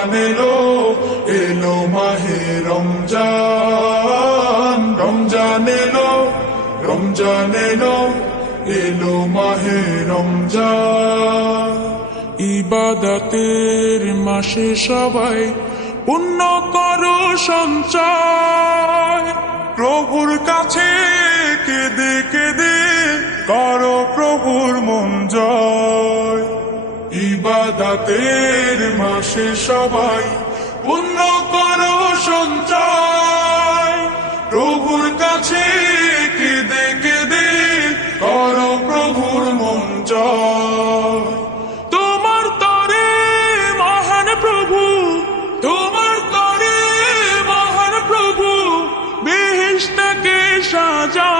রমজান এলো এলো মাহে রমজান রমজান এলো রমজান এলো এলো মাহে রমজান। ইবাদতের মাসে সবাই পুণ্য করো সঞ্চয়। প্রভুর কাছে কেঁদে কেঁদে করো প্রভুর মন জয়। ইবাদতের মাসে সবাই পুণ্য করো সঞ্চয়। প্রভুর কাছে কেঁদে কেঁদে করো প্রভুর মন তোমার তরে মহান প্রভু, তোমার তরে মহান প্রভু বেহেশটাকে সাজান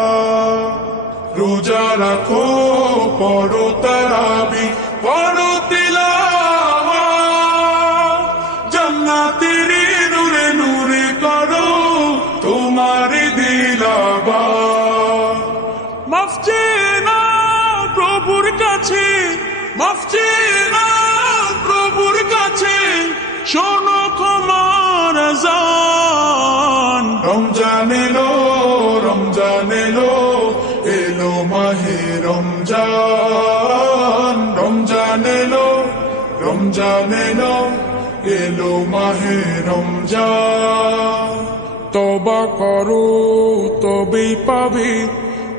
মাফ নাও প্রভুর কাছে, মাফ নাও প্রভুর কাছে। শোনো ক্ষমার আজান। রমজান এলো রমজান এলো এলো মাহে রমজান। রমজান এলো রমজান এলো এলো মাহে রমজান। তবা করো, তবেই পাবে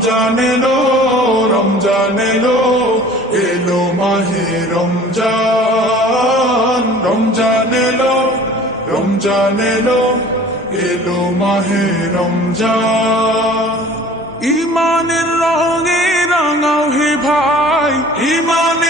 রমজান এলো রমজান এলো এলো মাহে রমজান। রমজান এলো রমজান এলো এলো মাহে রমজান। ইমানের রঙে রঙাও হে ভাই, ইমানের